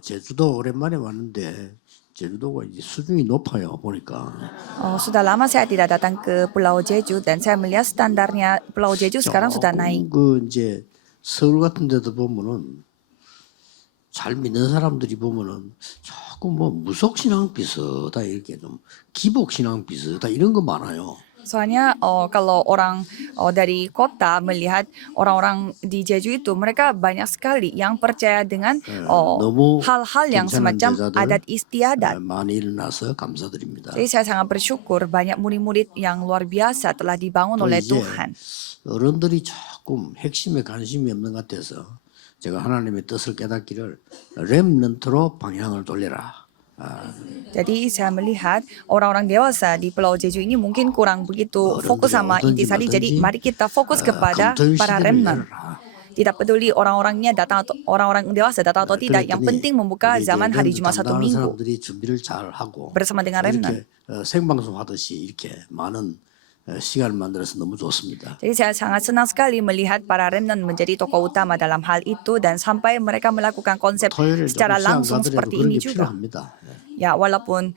제주도 오랜만에 왔는데 제주도가 이제 수준이 높아요 보니까. Oh, sudah lama saya tidak datang ke Pulau Jeju dan saya melihat standarnya Pulau Jeju sekarang sudah naik. 조금 그 이제 서울 같은 데도 보면은 잘 믿는 사람들이 보면은 조금 뭐 무속신앙 비슷하다 이렇게 좀 기복신앙 비슷하다 이런 거 많아요. Soalnya kalau orang dari kota melihat orang-orang di Jeju itu mereka banyak sekali yang percaya dengan 너무 hal-hal yang 괜찮은 semacam 제자들 adat istiadat. 많이 일어나서 감사드립니다. Jadi saya sangat bersyukur banyak murid-murid yang luar biasa telah dibangun 또 oleh 이제 Tuhan. 어른들이 조금 핵심에 관심이 없는 것 같아서 제가 하나님의 뜻을 깨닫기를 렘넌트로 방향을 돌려라. Jadi saya melihat orang-orang dewasa di Pulau Jeju ini mungkin kurang begitu fokus sama 어른들이 intisari. 어떤지 Jadi mari kita fokus kepada 검토의 para 시대를 remnant. 열어라. Tidak peduli orang-orangnya datang atau orang-orang dewasa datang atau tidak. Yang penting membuka 우리 이제 zaman hari 렘넌트 Jumat satu 담당하는 minggu 사람들이 준비를 잘 하고 bersama dengan remnant. 이렇게 생방송 하듯이 이렇게 많은 시간을 만들어서 너무 좋습니다. Jadi saya sangat senang sekali melihat para remnant menjadi tokoh utama dalam hal itu dan sampai mereka melakukan konsep 토요일에 secara 조금 시간 langsung 가더라도 seperti 그런 ini 게 juga. 필요합니다. Ya walaupun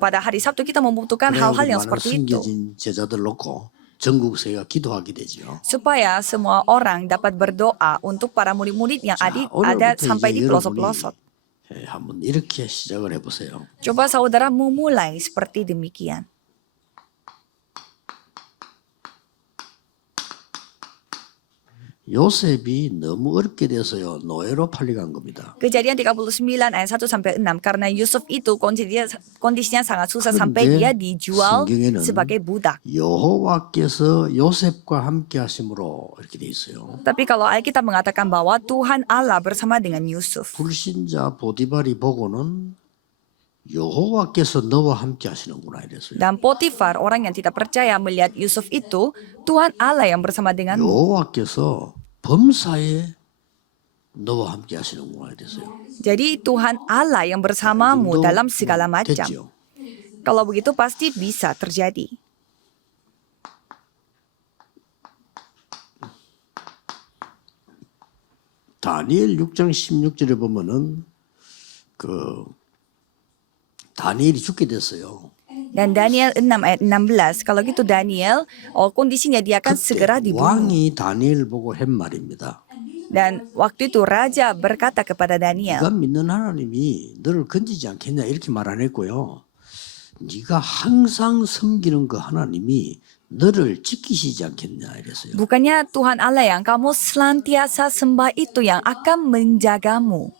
pada hari Sabtu kita membutuhkan 그래야 hal-hal 우리 yang 많은 seperti itu. 숨겨진 제자들 놓고 전국세가 기도하게 되죠. Supaya semua orang dapat berdoa untuk para murid-murid yang ada 오늘부터 sampai 이제 di 여러분이 pelosok-pelosok. 한번 이렇게 시작을 해보세요. Coba saudara memulai seperti demikian. 요셉이 너무 어렵게 돼서요 노예로 팔려간 겁니다. Kejadian 39 ayat 1 sampai 6 karena Yusuf itu kondisinya sangat susah sampai 그런데 dia dijual 성경에는 sebagai budak. 여호와께서 요셉과 함께 하심으로 이렇게 돼 있어요. Tapi kalau Alkitab mengatakan bahwa Tuhan Allah bersama dengan Yusuf. 불신자 보디발이 보고는 여호와께서 너와 함께 하시는구나 이랬어요. Dan Potifar orang yang tidak percaya melihat Yusuf itu Tuhan Allah yang bersama denganmu. 여호와께서 범사에 너와 함께 하시는구나 이랬어요. Jadi Tuhan Allah yang bersamamu dalam segala macam. 됐죠. Kalau begitu pasti bisa terjadi. 다니엘 6장 16절에 보면은 그 다니엘이 죽게 됐어요. Dan Daniel 6 ayat 16, kalau gitu Daniel, kondisinya dia akan segera 그때 dibunuh. 왕이 다니엘 보고 한 말입니다. Dan waktu itu raja berkata kepada Daniel, 네가 믿는 하나님이 너를 건지지 않겠냐 이렇게 말 안 했고요. 네가 항상 섬기는 그 하나님이 너를 지키시지 않겠냐 이랬어요. bukannya Tuhan Allah yang kamu senantiasa sembah itu yang akan menjagamu.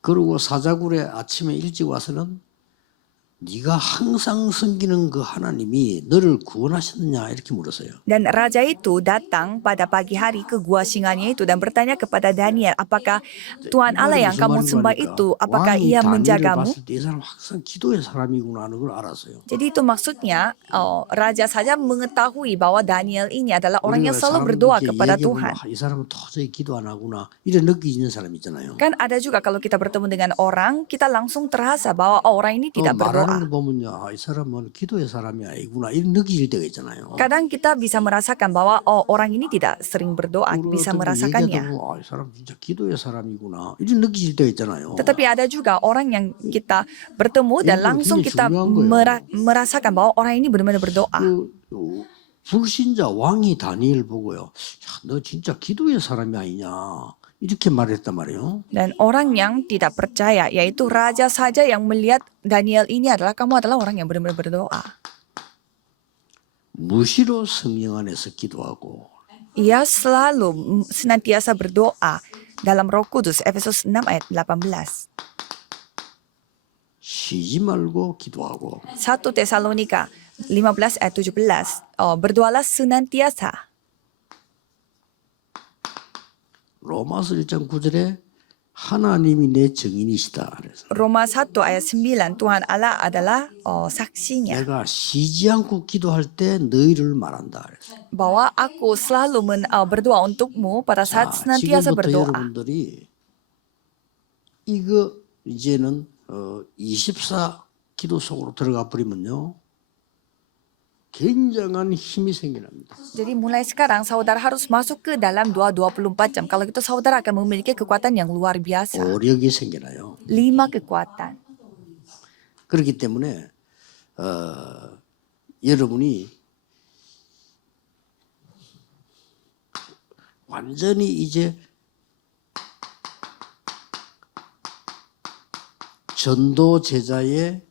그리고 사자굴에 아침에 일찍 와서는 네가 항상 섬기는 그 하나님이 너를 구원하셨느냐 이렇게 물었어요. Dan raja itu datang pada pagi hari ke gua singanya itu dan bertanya kepada Daniel, apakah Tuhan Allah yang kamu sembah itu, apakah ia menjagamu? 봤을 때 이 사람 항상 기도의 사람이구나 하는 걸 알았어요. Jadi itu maksudnya raja saja mengetahui bahwa Daniel ini adalah orang yang 우리가 selalu berdoa 사람들께 kepada 얘기해보면 Tuhan. 이 사람은 도저히 기도 안 하구나 이런 느끼는 사람 있잖아요. Kan ada juga kalau kita bertemu dengan orang, kita langsung terasa bahwa orang ini tidak 말하는 berdoa. 거 보면요, 이 사람은 기도의 사람이 아니구나 이런 느낄 때가 있잖아요. Kadang kita bisa merasakan bahwa orang ini tidak sering berdoa, bisa merasakannya. 이 사람 진짜 기도의 사람이구나 이런 느낄 때가 있잖아요. Tetapi ada juga orang yang kita bertemu dan Ini langsung 굉장히 kita 중요한 거예요. merasakan bahwa orang ini benar-benar berdoa. 그 불신자 왕이 다니엘 보고요, 야, 너 진짜 기도의 사람이 아니냐 이렇게 말했단 말이에요. Dan orang yang tidak percaya, yaitu raja saja yang melihat Daniel ini adalah kamu adalah orang yang benar-benar berdoa. 무시로 성령 안에서 기도하고 Ia selalu senantiasa berdoa dalam Roh Kudus, Efesus 6 ayat 18. 쉬지 말고 기도하고 1 Tesalonika 15 ayat 17. Berdoalah senantiasa. 로마서 1장 9절에 하나님이 내 증인이시다. 그래서 Roma 1 ayat 9, Tuhan Allah adalah saksinya. 내가 쉬지 않고 기도할 때 너희를 말한다. 그래서 Bahwa aku selalu berdoa untukmu pada saat senantiasa 지금부터 berdoa. 여러분들이 이거 이제는 24 기도 속으로 들어가 버리면요. 굉장한 힘이 생겨납니다. Jadi mulai sekarang saudara harus masuk ke dalam doa 24 jam. Kalau gitu saudara akan memiliki kekuatan yang luar biasa. 오력이 생겨나요. 5 kekuatan. 그렇기 때문에 여러분이 완전히 이제 전도 제자의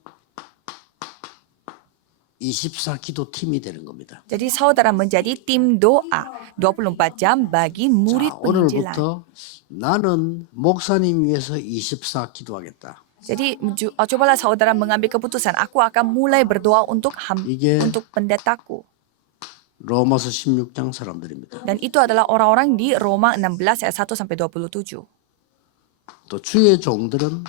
24 기도 팀이 되는 겁니다. Jadi saudara menjadi tim doa 24 jam bagi murid 자, penginjilan. 오늘부터 나는 목사님 위해서 24 기도하겠다. Jadi cobalah saudara mengambil keputusan. Aku akan mulai berdoa untuk 이게 untuk pendetaku. 로마서 16장 사람들입니다. Dan itu adalah orang-orang di Roma 16 ayat 1 sampai 27. 또 주의 종들은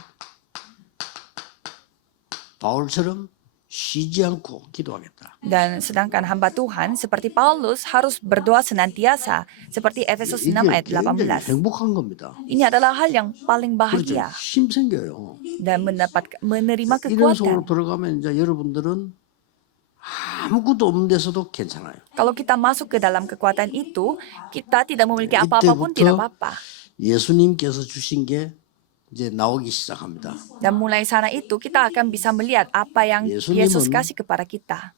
바울처럼 쉬지 않고 기도하겠다. Dan sedangkan hamba Tuhan seperti Paulus harus berdoa senantiasa seperti Efesus 6 이게 ayat 굉장히 18. 행복한 겁니다. Ini adalah hal yang paling 그렇죠. bahagia 힘 생겨요. dan menerima 이런 속으로 kekuatan. 들어가면 이제 여러분들은 아무것도 없는 데서도 괜찮아요. Kalau kita masuk ke dalam kekuatan itu, kita tidak memiliki apa-apa pun tidak apa-apa. 예수님께서 주신 게 이제 나오기 시작합니다. Dan mulai sana itu kita akan bisa melihat apa yang 예수님은 Yesus kasih kepada kita.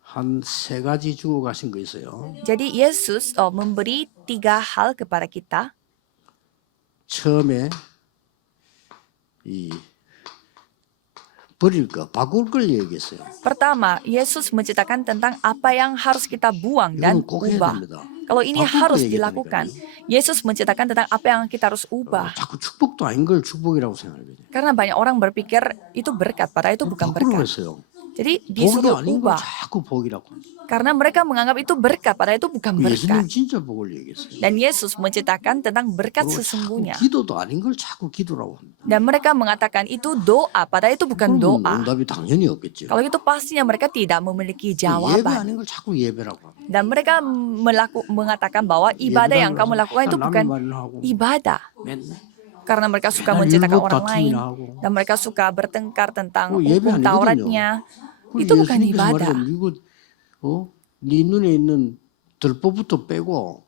한 세 가지 주고 가신 거 있어요. Jadi Yesus memberi 3 hal kepada kita. 처음에 이 버릴 거, 바꿀 걸 얘기했어요. Pertama, Yesus menceritakan tentang apa yang harus kita buang dan 이건 꼭 해야 ubah. 됩니다. Kalau ini 바꿀 거 harus 얘기했다니까요. dilakukan. Yesus menceritakan tentang apa yang kita harus ubah. 자꾸 축복도 아닌 걸 축복이라고 생각해요. Karena banyak orang berpikir itu berkat, padahal itu bukan 바꾸라고 berkat. 했어요. Jadi 복이 disuruh 아닌 걸 ubah. 자꾸 복이라고. Karena mereka menganggap itu berkat, padahal itu bukan 예수님 berkat. 진짜 복을 얘기했어요. Dan Yesus menceritakan tentang berkat 그리고 자꾸 sesungguhnya. 기도도 아닌 걸 자꾸 기도라고 합니다. Dan mereka mengatakan itu doa, padahal itu bukan 그러면 doa. 응답이 당연히 없겠죠. Kalau itu pastinya mereka tidak memiliki 예배 jawaban. 아닌 걸 자꾸 예배라고 합니다. Dan mereka mengatakan bahwa ibadah yang kamu lakukan itu bukan ibadah. 맨날 Karena mereka suka 맨날 menceritakan 율법 orang lain. 다툼이나 하고. Dan mereka suka bertengkar tentang 예배 hukum 아니거든요. Tauratnya. 그 Itu bukan 예수님께서 ibadah. 말하자면 이거 네 눈에 있는 들보부터 빼고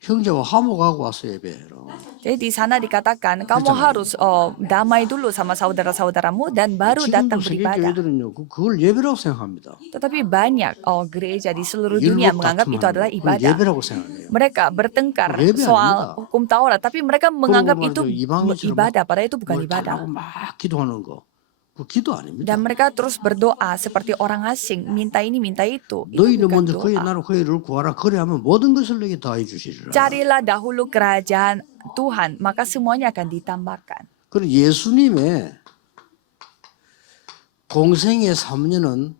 형제와 화목하고 와서 예배해라. Jadi di sana dikatakan kamu 그렇잖아요. harus damai dulu sama saudara-saudaramu dan baru datang 지금도 세계 beribadah. 교회들은요 그걸 예배라고 생각합니다. Tetapi banyak gereja di seluruh dunia 율법 menganggap itu adalah 다툼하는 걸 ibadah. 예배라고 생각해요. Mereka bertengkar 예배 soal 아닙니다. hukum Taurat, tapi mereka menganggap 그러고 itu 말이죠. 이방인처럼 ibadah, padahal itu bukan 뭘 ibadah. 달라고 막 기도하는 거, 그 기도 아닙니다. Dan mereka terus berdoa seperti orang asing, minta ini, minta itu. Itu 너희는 bukan 먼저 그의 doa. 나라 그의 를 구하라. 그래야면 모든 것을 내게 더해 주시리라. Carilah dahulu kerajaan Tuhan, maka semuanya akan ditambahkan. 그리고 예수님의 공생의 3년은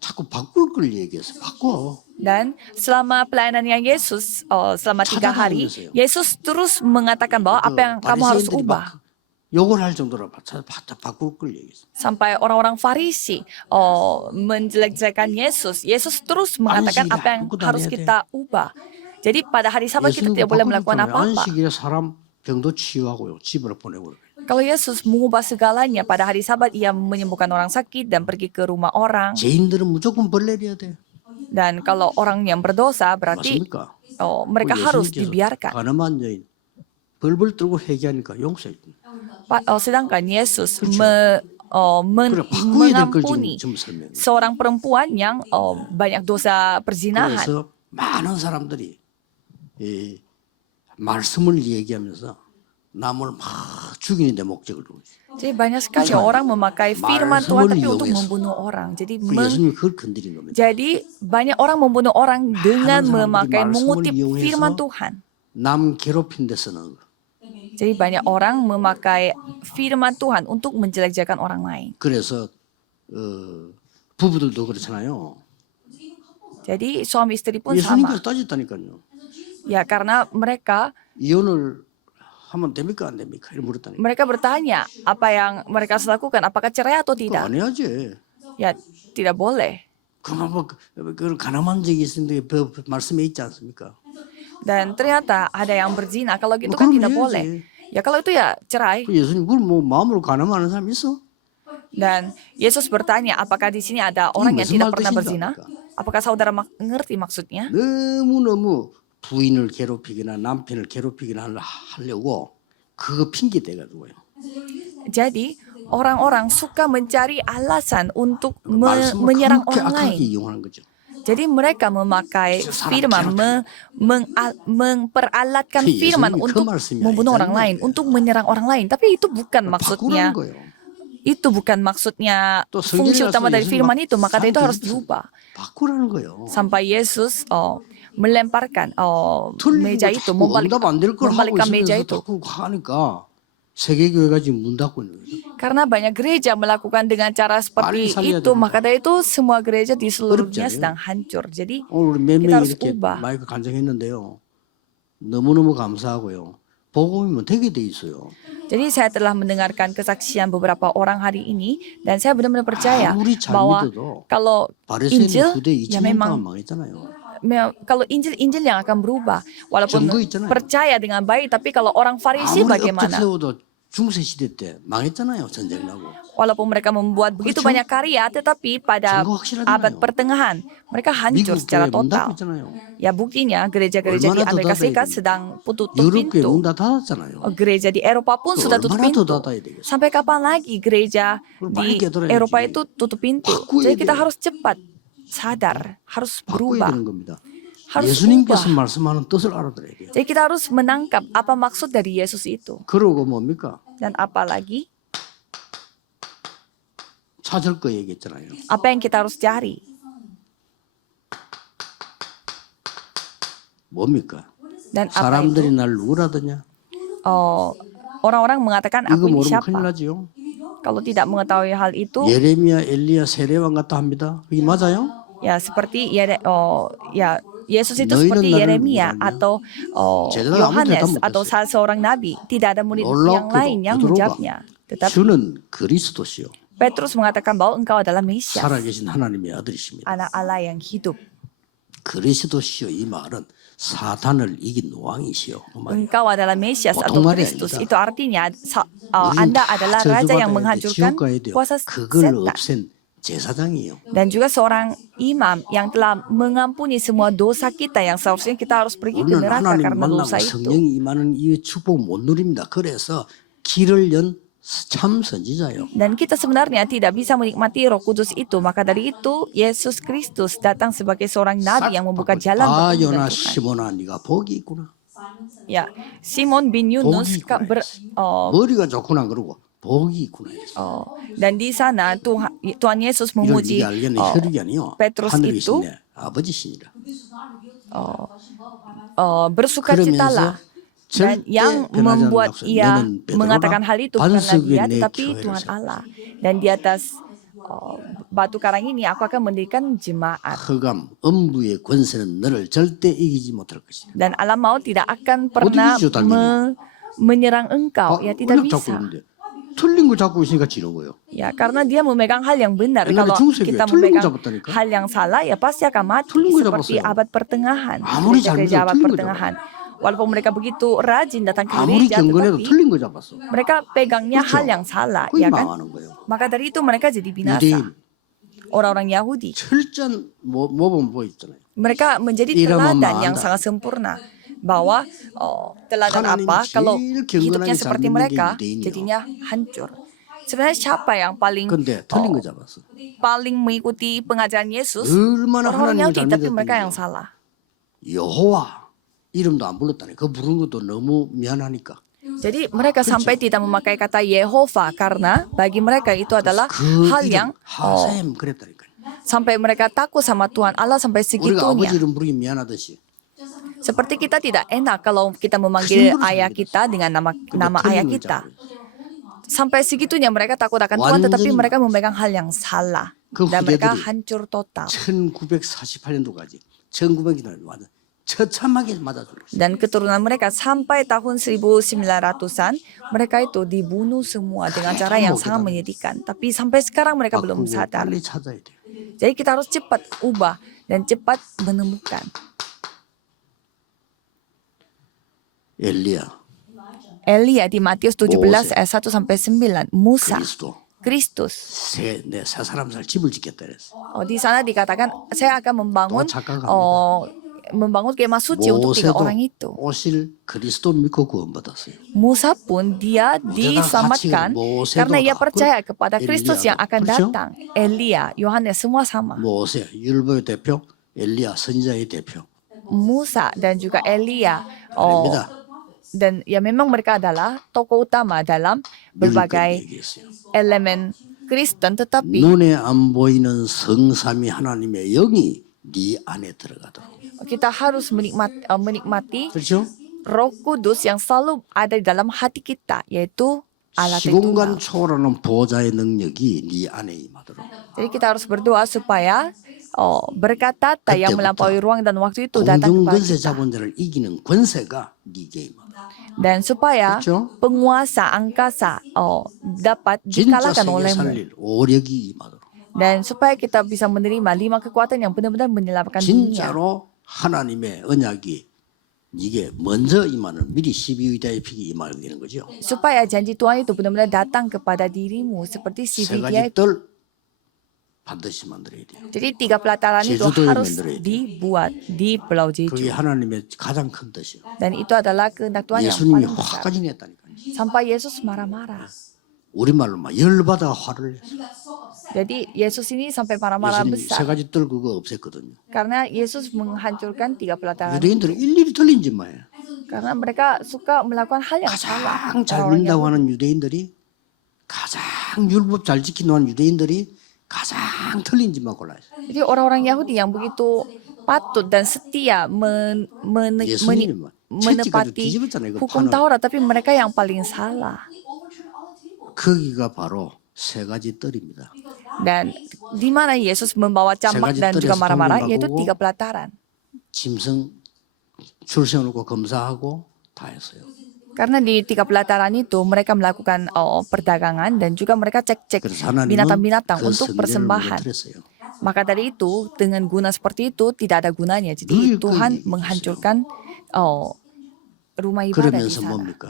자꾸 바꿀 걸 얘기했어. 바꿔. Dan selama pelayanannya Yesus, selama 3 hari, 찾아다니면서요. Yesus terus mengatakan bahwa apa yang kamu harus 바리새인들이 ubah. 막 욕을 할 정도로 바꿀 걸 얘기했어. Sampai orang-orang Farisi menjelek-jelekan Yesus. Yesus terus mengatakan 안식일에 apa yang 아무것도 안 harus 해야 돼. kita ubah. Jadi pada hari Sabat kita tidak boleh melakukan apa-apa. 안식일에 사람 병도 치유하고요. 집으로 보내고. Kalau Yesus mengubah segalanya, pada hari Sabat ia menyembuhkan orang sakit dan pergi ke rumah orang. 죄인들은 무조건 벌 내려야 돼. Dan kalau orang yang berdosa berarti 맞습니까? mereka harus 예수님께서 dibiarkan. 가늠한 여인 벌벌 떨고 회개하니까 용서해. Sedangkan Yesus 그래 바꿔야 될 걸 mengampuni 지금 설명해. seorang perempuan yang banyak dosa perzinahan. 그래서 많은 사람들이 이 말씀을 얘기하면서 남을 막 죽이는 데 목적을 두고 있어요. Jadi banyak sekali 그렇죠. orang memakai firman Tuhan 말씀을 tapi untuk 이용해서. membunuh orang. 예수님이 그걸 건드린 겁니다. Jadi banyak orang membunuh orang dengan 사람들이 memakai 말씀을 mengutip 이용해서 firman Tuhan. 남 괴롭힌 데 쓰는 거. Jadi banyak orang memakai firman Tuhan untuk menjelek-jelekan orang lain. 그래서 부부들도 그렇잖아요. Jadi suami istri pun sama. 예수님께서 따졌다니까요. Ya karena mereka 이혼을 하면 됩니까 안 됩니까? 이렇게 물었다니까. mereka bertanya apa yang mereka harus lakukan, apakah cerai atau 그거 tidak? 안 해야지. Ya tidak boleh. 그만 그 가늠한 적이 있는데 말씀에 있지 않습니까? Dan ternyata ada yang berzina. Kalau gitu 뭐 kan 그럼 tidak 해야지. boleh. Ya kalau itu ya cerai. 그 예수님 그걸 뭐 마음으로 가늠하는 사람 있어? Dan Yesus bertanya, apakah di sini ada orang yang 무슨 tidak 말 pernah 뜻인지 berzina? 압니까? Apakah saudara mengerti maksudnya? 너무너무 부인을 괴롭히거나 남편을 괴롭히거나 하려고 그거 핑계 대가지고요. Jadi orang-orang suka mencari alasan untuk 말씀을 menyerang 그렇게 orang 악하게 lain. 이용하는 거죠. Jadi mereka memakai firman, memperalatkan Yesus firman ini untuk ke 말씀이 membunuh orang 아니잖아요. lain, untuk menyerang orang lain. Tapi itu bukan maksudnya. 바꾸라는 거예요. Itu bukan maksudnya 또 fungsi 성경에 utama 가서 dari 예수님 firman 막 itu. Maka itu harus 쌍 diubah. 바꾸라는 거예요. Sampai Yesus melemparkan 틀리는 meja 거 itu, 자꾸 응답 안 될 걸 하고 membalikkan meja 있으면서 itu. 자꾸 하니까 세계교회가 지금 문 닫고 있는 거죠. Karena banyak gereja melakukan dengan cara seperti Paling salya itu, 됩니다. maka dari itu semua gereja di seluruh dunia 어렵잖아요. sedang hancur. Jadi 오늘 우리 몇 kita 명이 harus 이렇게 ubah. 마이크 간증했는데요. 너무너무 감사하고요. 복음이면 되게 돼 있어요. Jadi saya telah mendengarkan kesaksian beberapa orang hari ini dan saya benar-benar percaya 아무리 잘 bahwa 믿어도 kalau 바리새인 Injil 후대 ya 2000년 memang 동안 망했잖아요. kalau Injil yang akan berubah. Walaupun 증거 있잖아요. percaya dengan baik, tapi kalau orang Farisi 아무리 업적 bagaimana? 세워도 중세 시대 때 망했잖아요. 전쟁 나고. Walaupun mereka membuat begitu 그렇죠? banyak karya, tetapi pada 증거 확실하잖아요. abad pertengahan mereka hancur 미국 secara 교회 문 닫고 total. 있잖아요. Ya buktinya gereja-gereja di 얼마나 더 Amerika 닫아야 Serikat 됩니까? sedang tutup 유럽 교회 pintu. 문 다 닫았잖아요. Gereja di Eropa pun 또 sudah tutup 얼마나 더 pintu. 닫아야 되겠어요? Sampai kapan lagi gereja 그럼 di 빨리 깨달아야지. Eropa itu tutup pintu? 바꿔야 Jadi kita 돼요. harus cepat sadar, harus 바꿔야 berubah. 되는 겁니다. harus 예수님께서 ubah. 말씀하는 뜻을 알아들어야 돼요. Jadi kita harus menangkap apa maksud dari Yesus itu. 그러고 뭡니까? Dan apa lagi? 찾을 거 얘기했잖아요. Apa yang kita harus cari? 뭡니까? Dan apa 사람들이 itu? 날 누구라더냐? Orang-orang mengatakan 이거 aku ini 모르면 siapa? 큰일 나지요. Kalau tidak mengetahui hal itu, 예레미야, 엘리야, 세례왕 같다 합니다. 그게 맞아요? ya seperti ya Yesus itu 너희는 seperti 나를 Yeremia 믿었냐? atau 제자들 아무 대답 Yohanes 못했어요. atau salah seorang nabi. Tidak ada murid yang lain yang 놀랍게도 menjawabnya. Tetapi 주는 그리스도시요. Petrus mengatakan bahwa engkau adalah Mesias, 살아계신 하나님의 아들이십니다. anak Allah yang hidup. 그리스도시요 이 말은 사탄을 이긴 왕이시요. 그 말이에요. Engkau adalah Mesias atau 보통 말이 Kristus. 아니다. Itu artinya 우리는 Anda 다 adalah raja yang 저주받아야 돼, menghancurkan 지옥 가야 돼요. kuasa 그걸 setan. 없앤 제사장이에요. Dan juga seorang imam yang telah mengampuni semua dosa kita yang seharusnya kita harus pergi ke 우리는 neraka 하나님 karena 만나고 dosa itu. 성령이 임하는 이 축복 못 누립니다. 그래서 길을 연 참 선지자요. Dan kita sebenarnya tidak bisa menikmati Roh Kudus itu. Maka dari itu Yesus Kristus datang sebagai seorang nabi yang membuka jalan 아 bertemu 요나 dengan Tuhan. 시몬아 네가 복이 있구나. Ya, Simon bin Yunus 복이 있구나. 머리가 좋구나 그러고 복이 있구나. dan di sana Tuhan Yesus 이런 memuji 네가 알겠네 혈육이 아니요. Petrus 하늘에 itu 계신 내 아버지시니라. bersukacitalah. Dan yang membuat ia mengatakan hal itu bukanlah dia, tetapi Tuhan Allah. Dan di atas batu karang ini aku akan mendirikan jemaat. 흑암 음부의 권세는 너를 절대 이기지 못할 것이다. Dan alam maut tidak akan pernah 이기죠, 당연히. menyerang engkau. Ya tidak 언약 잡고 bisa. 있는데 틀린 거 잡고 있으니까 지는 거예요. Ya karena dia memegang hal yang benar. 옛날에 Kalau 중세교회 kita 틀린 거 memegang 잡았다니까. hal yang salah, ya pasti akan mati. 틀린 거 Seperti 잡았어요. abad pertengahan. 아무리 잘 Gereja 믿어도 abad 틀린 거 pertengahan. Walaupun mereka begitu rajin datang ke 아무리 gereja, 경건해도 tetapi 틀린 거 잡았어. mereka pegangnya 그렇죠. hal yang salah, 그게 ya kan? 망하는 거예요. Maka dari itu mereka jadi binasa. 유대인 Orang-orang Yahudi, 철저한 모범 뭐 있잖아요. mereka menjadi Iraman teladan yang ma'anda. sangat sempurna. Bahwa teladan 하나님 apa? Kalau 제일 hidupnya 경건하게 seperti 잘 믿는 게 mereka, 유대인이요. jadinya hancur. Sebenarnya siapa yang paling 근데 틀린 거 잡았어. paling mengikuti pengajaran Yesus? 얼마나 Orang-orang 하나님을 Yahudi, 잘 tapi mereka yang 믿었던지. salah. 여호와 이름도 안 불렀다니. 그 부른 것도 너무 미안하니까. Jadi mereka sampai tidak memakai kata Yehova karena bagi mereka itu adalah 그 hal yang 이름 하셈 그랬다니까. sampai mereka takut sama Tuhan Allah sampai 우리가 아버지 segitunya. 이름 부르기 미안하듯이. Seperti kita tidak enak kalau kita memanggil Kesimpulan ayah gitu. kita dengan nama 근데 ayah 틀린 걸 kita. 잡고. Sampai segitunya mereka takut akan Tuhan, tetapi 완전히 mereka memegang hal yang salah. 그 Dan mereka 후대들이 hancur total. 1948년도까지 1900년도까지 완전 처참하게 맞아 죽었어요. Dan keturunan mereka sampai tahun 1900-an, mereka itu dibunuh semua dengan cara yang sangat menyedihkan. Tapi sampai sekarang mereka belum 바꾸고 sadar. 빨리 찾아야 돼요. Jadi kita harus cepat ubah dan cepat menemukan. 엘리야, Elia di Matius 17 Mose. ayat 1-9, Musa, 그리스도, Kristus. 내 새 사람 살 집을 짓겠다 그랬어. Di sana dikatakan saya akan membangun 착각합니다. membangun kemah suci untuk 3 모세도 orang itu. 오실 그리스도 믿고 구원받았어요. Musa pun dia diselamatkan karena ia percaya kepada Kristus yang akan datang. Elia, Yohanes semua sama. 모세 율법의 대표, 엘리야 선지자의 대표. Musa dan juga Elia. 아닙니다. Dan ya memang mereka adalah tokoh utama dalam berbagai 얘기했어요. elemen Kristen, tetapi 눈에 안 보이는 성삼위 하나님의 영이 네 안에 들어가도록. kita harus menikmati 그렇죠? Roh Kudus yang selalu ada di dalam hati kita, yaitu Allah 시공간 Tritunggal. 초월하는 보호자의 능력이 네 안에 임하도록. Jadi kita harus berdoa supaya berkat-kata yang melampaui ruang dan waktu itu datang 공중 kepada 권세 kita. 잡은 자를 이기는 권세가 네게 임하도록. Dan supaya 그렇죠? penguasa angkasa dapat 진짜 dikalahkan 세계 olehmu. 살릴 오력이 임하도록. Dan supaya kita bisa menerima 5 kekuatan yang benar-benar menyelamatkan dunia. 진짜로 하나님의 언약이 이게 먼저 임하는 미리 12위다의 픽이 임하게 되는 거죠. Supaya janji Tuhan itu benar-benar datang kepada dirimu seperti 세 CVDI. 가지 뜰 반드시 만들어야 돼요. Jadi 3 pelataran itu 제주도에 harus 만들어야 돼요. dibuat di Pulau 그게 Jeju. 하나님의 가장 큰 뜻이에요. Dan itu adalah kehendak Tuhan yang 예수님이 paling besar. 화까지 냈다니까요. Sampai Yesus marah-marah. 우리말로 막 열받아 화를 냈어요. Jadi Yesus ini sampai marah-marah 예수님이 세 besar. 가지 뜰 그거 없앴거든요. Karena Yesus menghancurkan 3 pelataran. 유대인들은 일일이 틀린 짓만 해요. Karena mereka suka melakukan hal yang salah. 가장 잘 Orang-orang 믿는다고 Yahudi. 하는 유대인들이 가장 율법 잘 지킨다고 하는 유대인들이 가장 틀린 짓만 골라요. Jadi orang-orang Yahudi yang begitu patut dan setia 예수님이 채찍 가지고 menepati 뒤집었잖아요. 그 hukum 판을. Taurat, tapi mereka yang paling salah. 거기가 바로 세 가지 뜰입니다. Dan di mana Yesus membawa camak dan juga marah-marah, yaitu 3 pelataran. 짐승 줄 세워놓고 검사하고 다 했어요. Karena di 3 pelataran itu mereka melakukan perdagangan dan juga mereka cek-cek 그래서 하나님은 binatang-binatang 그 untuk 성전을 persembahan. 무너뜨렸어요. Maka dari itu dengan guna seperti itu tidak ada gunanya. 늘 Jadi 그 Tuhan 얘기했어요. menghancurkan rumah ibadah di 그러면서 sana. 뭡니까?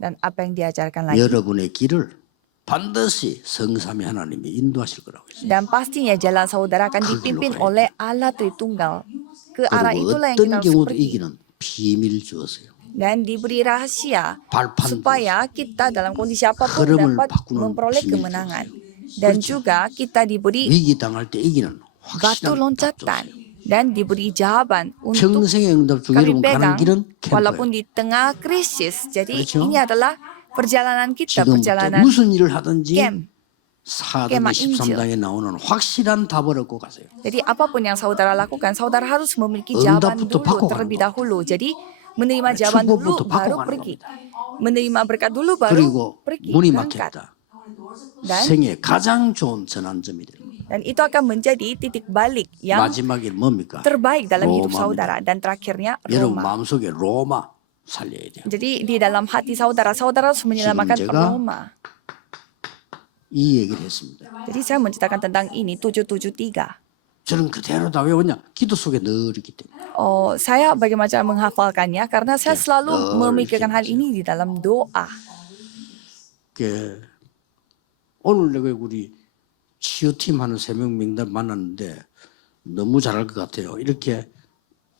Dan apa yang diajarkan lagi? 여러분의 길을 반드시 성삼위 하나님이 인도하실 거라고 했어요. Dan pastinya jalan saudara akan dipimpin oleh Allah Tritunggal. Ke arah 그리고 itulah yang 어떤 kita harus 경우도 pergi. 이기는 비밀 주었어요. Dan diberi rahasia 발판 supaya kita dalam kondisi apapun 흐름을 dapat 바꾸는 memperoleh 비밀 kemenangan. Dan juga kita diberi 위기 당할 때 이기는 batu 확실한 loncatan 답 dan diberi jawaban 줬어요. untuk 평생의 응답 중에 kami 여러분 가는 pegang 길은 walaupun 캠프예요. di tengah krisis. Jadi 그렇죠? ini adalah perjalanan kita, 지금부터 perjalanan 무슨 일을 하든지 camp. 사도행 깨마 인질. 13장에 나오는 확실한 답을 얻고 가세요. Jadi apapun yang saudara lakukan, saudara harus memiliki jawaban 응답부터 dulu 받고 terlebih 가는 dahulu. Jadi menerima jawaban 축복부터 dulu 받고 baru 가는 pergi. 겁니다. Menerima berkat dulu baru 그리고 pergi 문이 berangkat. 막혔다. Dan 생애 가장 좋은 전환점이 됩니다. dan itu akan menjadi titik balik yang 마지막에 뭡니까? terbaik dalam hidup 로마입니다. saudara. Dan terakhirnya 여러분 Roma. 마음속에 로마 살려야 돼요. Jadi di dalam hati saudara, saudara harus menyelamatkan 지금 제가 Roma. 이 얘기를 했습니다. Jadi saya menceritakan tentang ini 773. 저는 그대로 다 외웠냐? 기도 속에 늘 있기 때문에. Saya bagaimana cara menghafalkannya karena saya selalu memikirkan hal 이렇게 ini di dalam doa. 오늘 내가 우리 치유팀 하는 3명 명단 만났는데 너무 잘할 것 같아요. 이렇게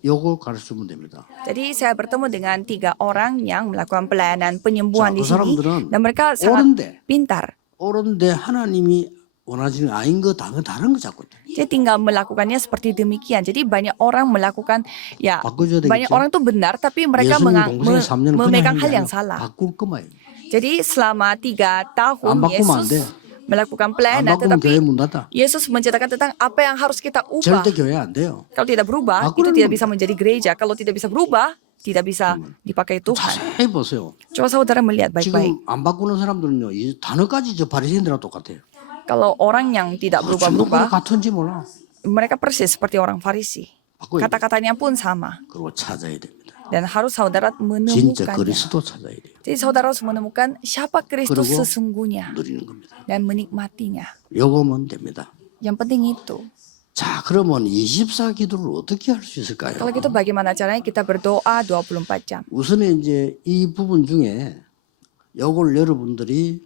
요거 가르쳐주면 됩니다. Jadi saya bertemu dengan 3 orang yang melakukan pelayanan penyembuhan 자, di 그 sini 사람들은 dan mereka sangat 옳은데 pintar. 옳은데 하나님이 원하시는 아닌 거 다른 거 잡고 있다. Dia tinggal melakukannya seperti demikian. Jadi banyak orang melakukan ya 바꿔줘야 banyak 되겠죠. orang tuh benar tapi mereka 예수님 공생에 3년 그냥 memegang 한 hal 게 yang 아니라 salah. 바꿀 거만. Jadi selama 3 tahun 안 바꾸면 안 돼. Yesus melakukan 안 pelayanan 바꾸면 교회 tetapi 문 닫아. Yesus menceritakan tentang apa yang harus kita ubah. 절대 교회 안 돼요. Kalau tidak berubah, Bakulan itu tidak mo. bisa menjadi gereja. Kalau tidak bisa berubah, tidak bisa dipakai Tuhan. 자세히 보세요. Coba saudara melihat baik-baik. 지금 안 바꾸는 사람들은요, 이 단어까지 저 바리새인들하고 똑같아요. Kalau orang yang tidak 중국어도 berubah-ubah, 같은지 몰라. mereka persis seperti orang Farisi. 바꿔야 돼. Kata-katanya pun sama. 그리고 찾아야 됩니다. Dan harus saudara 진짜 menemukannya. 그리스도 찾아야 돼요. Jadi saudara harus menemukan siapa Kristus 그리고 sesungguhnya 누리는 겁니다. dan menikmatinya. 요거면 됩니다. Yang penting itu. 자, 그러면 24 기도를 어떻게 할 수 있을까요? Kalau gitu bagaimana caranya kita berdoa 24 jam? 우선 이제 이 부분 중에 요걸 여러분들이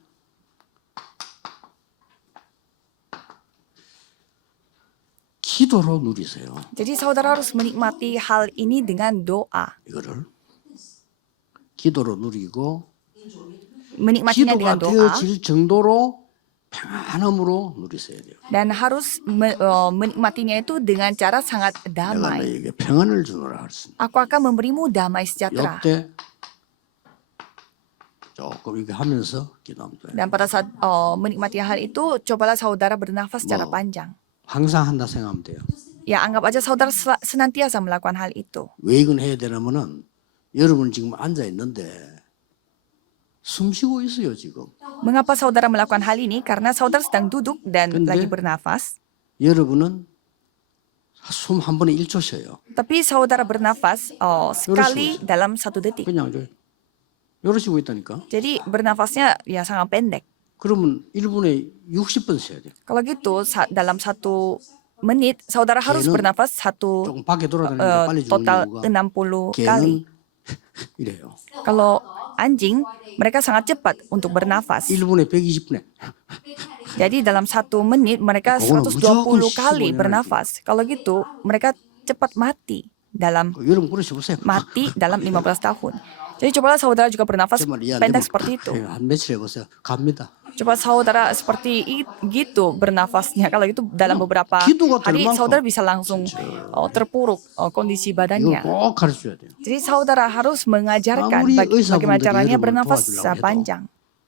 기도로 누리세요. Jadi saudara harus menikmati hal ini dengan doa. 이거를 기도로 누리고 Menikmatinya 기도가 dengan doa. 되어질 정도로 평안함으로 누리셔야 돼요. Dan harus menikmatinya itu dengan cara sangat 내가 damai. 너에게 평안을 주노라 하셨습니다. Aku akan memberimu damai sejahtera. 이때 조금 이렇게 하면서 기도하면 돼요. Dan pada saat menikmati hal itu, cobalah saudara bernafas secara panjang. 항상 한다 생각하면 돼요. Ya, anggap aja saudara senantiasa melakukan hal itu. 왜 이건 해야 되냐면은 여러분 지금 앉아 있는데 숨 쉬고 있어요 지금. Mengapa saudara melakukan hal ini? Karena saudara sedang duduk dan 근데 lagi bernafas. 여러분은 숨 한 번에 1초 쉬어요. Tapi saudara bernafas sekali dalam 1 detik. 그냥 요러 쉬고 있다니까. Jadi bernafasnya ya sangat pendek. 그러면 1분에 60번 쉬어야 돼요. Kalau gitu dalam 1 menit saudara harus 걔는 bernafas 조금 밖에 돌아다니니까 빨리 죽는 total 이유가 60 kali. 걔는 이래요. Kalau anjing, mereka sangat cepat untuk bernafas. 1분에 120분에. Jadi dalam 1 menit mereka 그거는 120 무조건 kali 씹어내는 bernafas. Kalau gitu mereka cepat mati dalam 여러분 그러시 보세요. 15 tahun. Jadi cobalah saudara juga bernafas pendek seperti itu. 한 며칠 해보세요. 갑니다. Coba saudara seperti gitu bernafasnya. Kalau itu dalam beberapa 기도가 될 hari 만큼 saudara bisa langsung terpuruk kondisi 이걸 badannya. 꼭 가르쳐야 돼요. Jadi saudara harus mengajarkan 아무리 bagaimana 의사분들이 caranya 여러분을 bernafas 도와주려고 해도 panjang.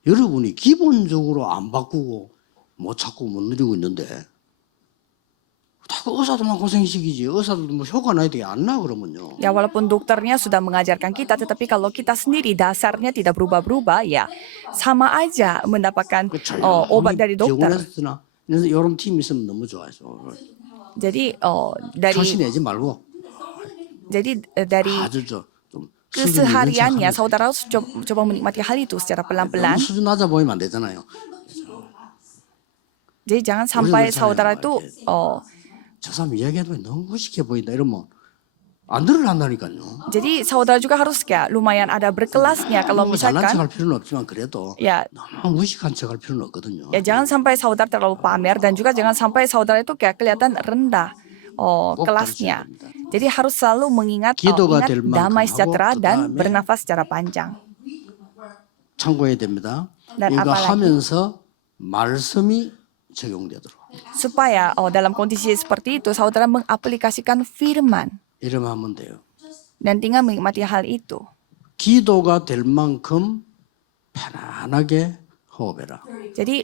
여러분이 기본적으로 안 바꾸고 못 찾고 못 누리고 있는데 자꾸 의사들만 고생시키지 의사들도 뭐 효과 나야 되게 안 나 그러면요. Ya walaupun dokternya sudah mengajarkan kita, tetapi kalau kita sendiri dasarnya tidak berubah-berubah, ya sama aja mendapatkan obat dari dokter. 병원에서나 이런 팀 있으면 너무 좋아요. Jadi dari 자신내지 말고 dari 아주 좀 kesehariannya saudara harus coba menikmati hal itu secara pelan-pelan. 수준 낮아 보이면 안 되잖아요. Jadi jangan sampai saudara itu 저 사람 이야기해도 너무 무식해 보인다 이러면 안 들으란다니까요. jadi saudara juga harus kayak lumayan ada berkelasnya kalau 잘난 misalkan 척할 필요는 없지만 그래도 ya 너무 무식한 척할 필요는 없거든요. ya jangan sampai saudara terlalu pamer dan juga jangan sampai saudara itu kayak kelihatan rendah kelasnya. Jadi harus selalu mengingat 기도가 ingat 될 만큼 damai sejahtera 하고 dan 그다음에 bernafas secara panjang. 참고해야 됩니다. Dan 이거 apalagi? 하면서 말씀이 적용되도록. Supaya dalam kondisi seperti itu saudara mengaplikasikan firman 이러면 하면 돼요. dan tinggal menikmati hal itu. 기도가 될 만큼 편안하게 호흡해라. Jadi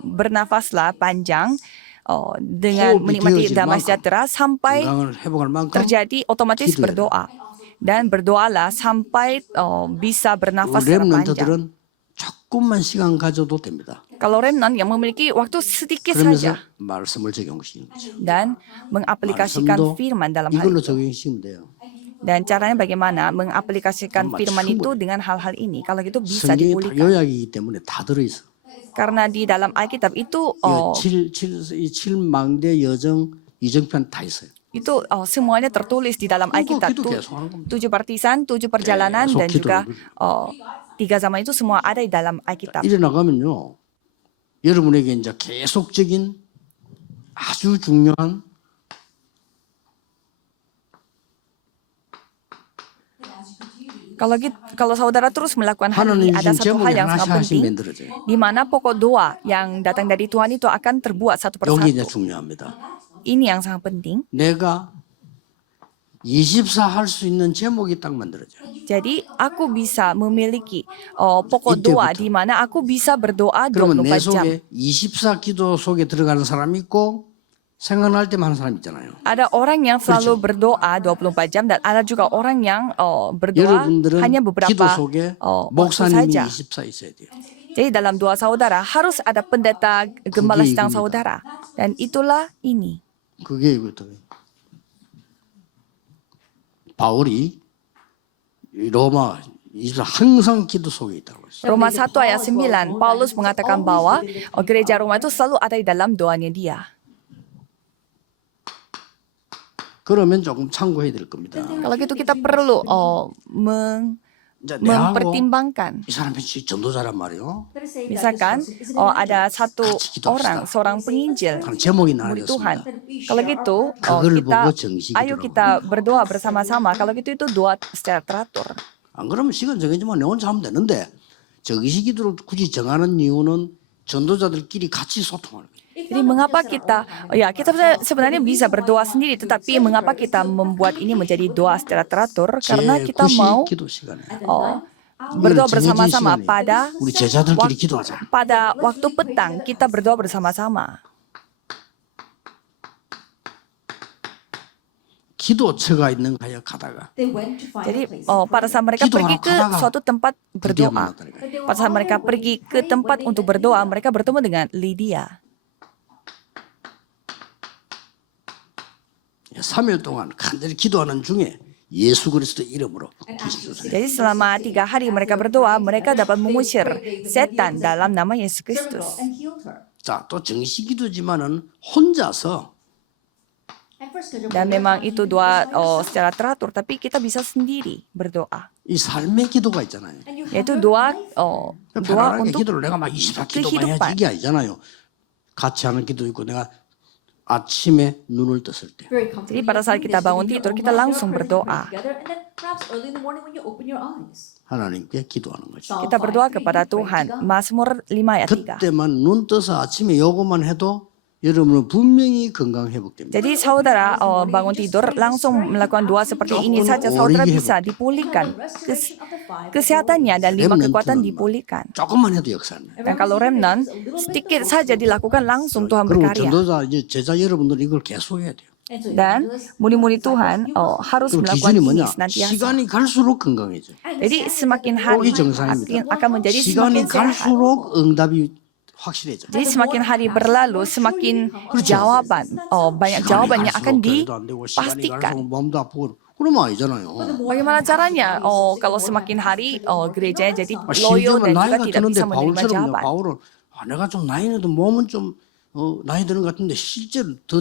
bernafaslah panjang dengan 호흡이 menikmati 되어질 damai 만큼, sejahtera sampai 건강을 회복할 만큼 terjadi otomatis 기도해라. berdoa. Dan berdoalah sampai bisa bernafas 우리 secara panjang. 렘넌트들은 조금만 시간 가져도 됩니다. Kalau remnant yang memiliki waktu sedikit 그러면서 saja 말씀을 적용시키는 거죠. dan mengaplikasikan 말씀도 firman dalam hal 이걸로 itu. 적용시키면 돼요. Dan caranya bagaimana mengaplikasikan 정말 firman itu 충분히. dengan hal-hal ini. Kalau gitu bisa 성경이 다 dipulihkan. 요약이기 때문에 다 들어있어. Karena di dalam Alkitab itu 이 7망대 여정 이정편 다 있어요. itu semuanya tertulis di dalam Alkitab. 기도 계속 하는 겁니다. 7 partisan, 7 perjalanan 계속 dan juga 기도를 3 zaman itu semua ada di dalam Alkitab. 이래 나가면요. 여러분에게 이제 계속적인 아주 중요한 Kalau saudara terus melakukan hal ini, 하나님 ada 주신 satu 제목이 hal yang 하나씩 sangat 하나씩 penting, 만들어져요. di mana pokok doa yang datang dari Tuhan itu akan terbuat satu 여기 이제 persatu. 중요합니다. Ini yang sangat penting. 내가 24 할 수 있는 제목이 딱 만들어져요. Jadi aku bisa memiliki pokok 이때부터. doa di mana aku bisa berdoa 그러면 내 24 jam. 속에 24 기도 속에 들어가는 사람이 있고 생각날 때만 하는 사람 있잖아요. Ada orang yang selalu berdoa 24 jam dan ada juga orang yang berdoa 여러분들은 hanya 기도 beberapa 속에 waktu 목사님이 saja. 24 있어야 돼요. Jadi dalam doa saudara harus ada pendeta gembala 그게 sedang 이겁니다. saudara. Dan itulah ini. 그게 이거죠. 바울이 이 로마 이들 항상 기도 속에 있다고 했어요. Roma 1 ayat 9, Paulus mengatakan bahwa gereja Roma itu selalu ada di dalam doanya dia. 그러면 조금 참고해야 될 겁니다. Kalau gitu kita perlu 이제 내하고 mempertimbangkan. 이 사람이 전도자란 말이요. Misalkan, ada satu orang, seorang penginjil, 그런 제목이 murid Tuhan. 나뉘었습니다. Kalau gitu, 그걸 kita, 보고 정식이 ayo kita berdoa bersama-sama. Kalau gitu itu doa secara teratur. 안 그러면 시간 정해지면 내 혼자 하면 되는데 정식기도를 굳이 정하는 이유는 전도자들끼리 같이 소통하는 거예요. Jadi mengapa kita, kita sebenarnya bisa berdoa sendiri, tetapi mengapa kita membuat ini menjadi doa secara teratur? Karena kita mau 기도 시간에 berdoa bersama-sama pada 우리 제자들끼리 기도하자. pada waktu petang kita berdoa bersama-sama. 기도처가 있는 가요 가다가 Jadi pada saat mereka pergi ke suatu tempat berdoa, pada saat mereka pergi ke tempat untuk berdoa, mereka bertemu dengan Lydia. 3일 동안 간절히 기도하는 중에 예수 그리스도 이름으로 기도하자. Jadi selama 3 hari mereka berdoa, mereka dapat mengusir setan dalam nama Yesus Kristus. 자, 또 정식기도지만은 혼자서 Dan memang itu doa secara teratur, tapi kita bisa sendiri berdoa. 이 삶의 기도가 있잖아요. Yaitu doa 편안하게 untuk 기도를 내가 막 24기도만 해야지 kehidupan. 이게 아니잖아요. 같이 하는 기도 있고 내가 아침에 눈을 떴을 때 Jadi pada saat kita bangun tidur, kita langsung berdoa. 하나님께 기도하는 거죠. Kita berdoa kepada Tuhan. Mazmur 5 ayat 3. 그때만 눈 떠서 아침에 요것만 해도 여러분은 분명히 건강 회복됩니다. Jadi saudara bangun tidur langsung melakukan doa seperti ini saja, saudara bisa dipulihkan. Kesehatannya dan 5 kekuatan dipulihkan. 조금만 해도 역사는. Dan kalau remnant, sedikit saja dilakukan langsung Tuhan 그리고 berkarya. 전도자 이제 제자 여러분들 이걸 계속 해야 돼요. Dan murid-murid Tuhan harus 그 melakukan 기준이 ini 뭐냐? senantiasa. 시간이 갈수록 건강해져. Jadi semakin hari akan menjadi 시간이 semakin sehat. 갈수록 응답이 확실해져. Jadi semakin hari berlalu, semakin jawaban, banyak jawaban yang akan dipastikan. 마음도 아프고 그러면 아니잖아요. Bagaimana caranya? Kalau semakin hari gerejanya jadi loyo 심지어는 dan juga 나이가 tidak 드는데 bisa menerima 바울처럼 jawaban. 바울은 내가 좀 나이는 몸은 좀 나이 드는 것 같은데 실제로 더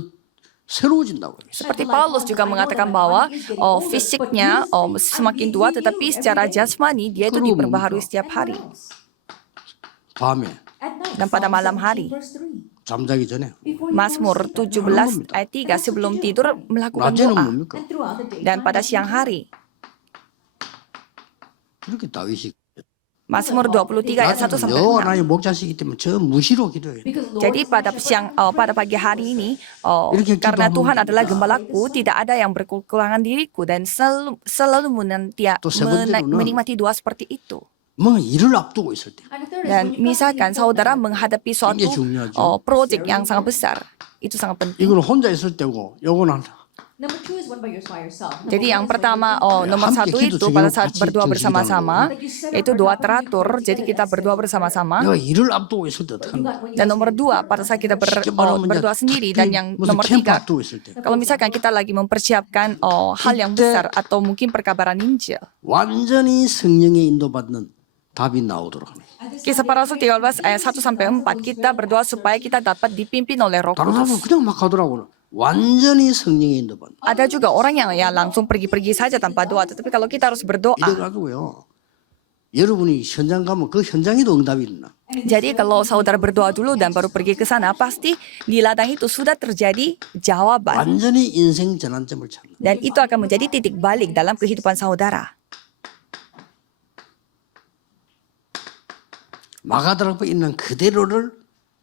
새로워진다고 그래요. Seperti Paulus juga mengatakan bahwa fisiknya semakin tua, tetapi secara jasmani dia itu diperbaharui setiap hari. 밤에 Dan pada malam hari, 잠자기 전에 Mazmur 17 ayat 3, sebelum tidur melakukan 낮에는 doa. 뭡니까? Dan pada siang hari, 그렇게 다윗이 Mazmur 23 ayat 1 sampai 여호와 6. 나의 목자시기 때문에 저 무시로 기도해요. Jadi pada pagi hari ini, karena Tuhan adalah gembalaku, tidak ada yang berkekurangan diriku dan selalu menikmati doa seperti itu. 뭐 일을 앞두고 있을 때 Dan misalkan saudara menghadapi suatu 이게 중요하죠. proyek yang sangat besar, itu sangat penting. 이거는 혼자 있을 때고 요거는 Jadi yang pertama, nomor 함께 1 기도 itu pada 중요하고 saat 같이 berdoa 정식기도 bersama-sama, 하는 yaitu doa teratur. Jadi kita berdoa bersama-sama. 내가 일을 앞두고 있을 때 어떻게 하는 거야? Dan nomor 2, pada saat kita berdoa sendiri. Dan yang 무슨 nomor 캠프 3, 앞두고 있을 때 kalau misalkan kita lagi mempersiapkan hal yang besar atau mungkin perkabaran Injil. 완전히 성령의 인도받는 답이 나오도록 하는 거예요. Kisah para Rasul 13 ayat 1 sampai 4, kita berdoa supaya kita dapat dipimpin oleh Roh 다른 사람은 Kudus. 그냥 막 하더라고요. 완전히 성령의 인도받는. Ada juga orang yang ya langsung pergi-pergi saja tanpa doa, tetapi kalau kita harus berdoa. 이래가지고요. 여러분이 현장 가면 그 현장에도 응답이 일어나. Jadi kalau saudara berdoa dulu dan baru pergi ke sana, pasti di ladang itu sudah terjadi jawaban. 완전히 인생 전환점을 찾는. Dan itu akan menjadi titik balik dalam kehidupan saudara. 마가다락에 있는 그대로를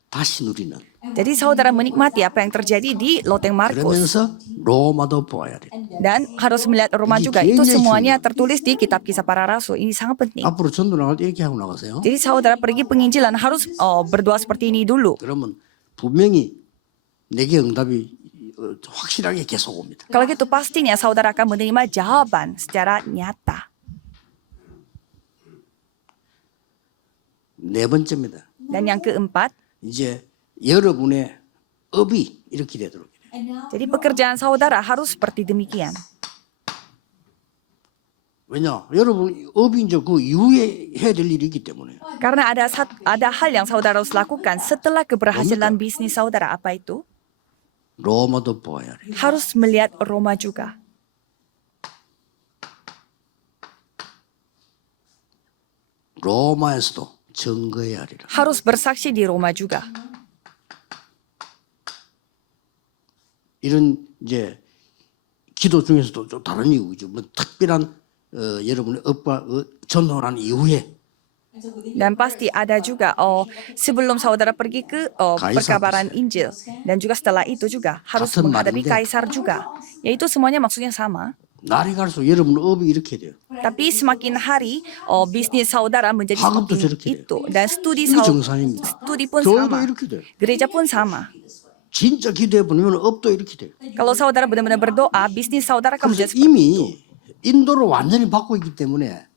다시 누리는. Jadi saudara menikmati apa yang terjadi di Loteng Markus. 그러면서 로마도 보아야 돼. Dan harus melihat Roma juga. Itu semuanya tertulis di kitab Kisah Para Rasul. Ini sangat penting. 앞으로 전도 나갈 때 이렇게 하고 나가세요. Jadi saudara pergi penginjilan harus berdoa seperti ini dulu. 그러면 분명히 내게 응답이 확실하게 계속 옵니다. Kalau gitu pastinya saudara akan menerima jawaban secara nyata. 네 번째입니다. Dan yang keempat, 이제 여러분의 업이 이렇게 되도록. jadi pekerjaan saudara harus seperti demikian. 왜냐? 여러분 업이 이제 그 이후에 해야 될 일이 있기 때문에. Karena ada hal yang saudara harus lakukan setelah keberhasilan bisnis saudara. Apa itu? 로마도 보아야 돼. Harus melihat Roma juga. 로마에서도 증거해야 하리라. harus bersaksi di Roma juga. 이런 이제 기도 중에서도 좀 다른 이유죠. 뭐 특별한 여러분의 전도한 이후에 Dan pasti ada juga sebelum saudara pergi ke perkabaran Injil. Dan juga setelah itu juga harus 같은 menghadapi 말인데. kaisar juga. Yaitu semuanya maksudnya sama. 날이 갈수록 여러분 업이 이렇게 돼요. Tapi semakin hari bisnis saudara menjadi 학업도 seperti 저렇게 돼요. itu. Dan studi 이게 정상입니다. studi pun 교회도 sama. 이렇게 돼요. Gereja pun sama. 진짜 기도해 보면 업도 이렇게 돼요. Kalau saudara benar-benar berdoa, bisnis saudara akan 그래서 menjadi seperti 이미 인도를 완전히 받고 있기 때문에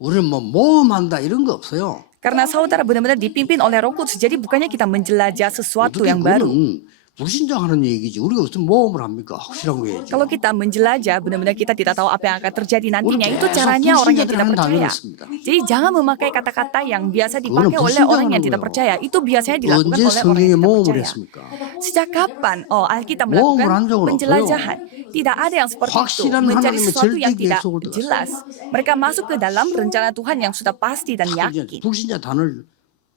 우리는 뭐 모험한다 이런 거 없어요. karena saudara benar-benar dipimpin oleh Roh Kudus. Jadi bukannya kita menjelajah sesuatu 어떻게 yang baru. 그거는 불신자하는 얘기지. 우리가 무슨 모험을 합니까? 확실한 거예요. Kalau kita menjelajah, benar-benar kita tidak tahu apa yang akan terjadi nantinya. Udah, Itu caranya orang yang tidak 불신자들은 percaya. 당연했습니다. Jadi jangan memakai kata-kata yang biasa dipakai 그거는 oleh orang yang 불신자라는 tidak 거예요. percaya. Itu biasanya dilakukan 언제 oleh orang 성경에 yang tidak 모험을 percaya. 했습니까? Sejak kapan Alkitab 모험을 한 melakukan 적은 penjelajahan? Tidak ada yang seperti itu. 확실한 Mencari 하나님의 sesuatu yang 절대 tidak 계획속을 들어갔어요. jelas. Mereka masuk ke dalam rencana Tuhan yang sudah pasti dan 이제 yakin. 불신자 단어를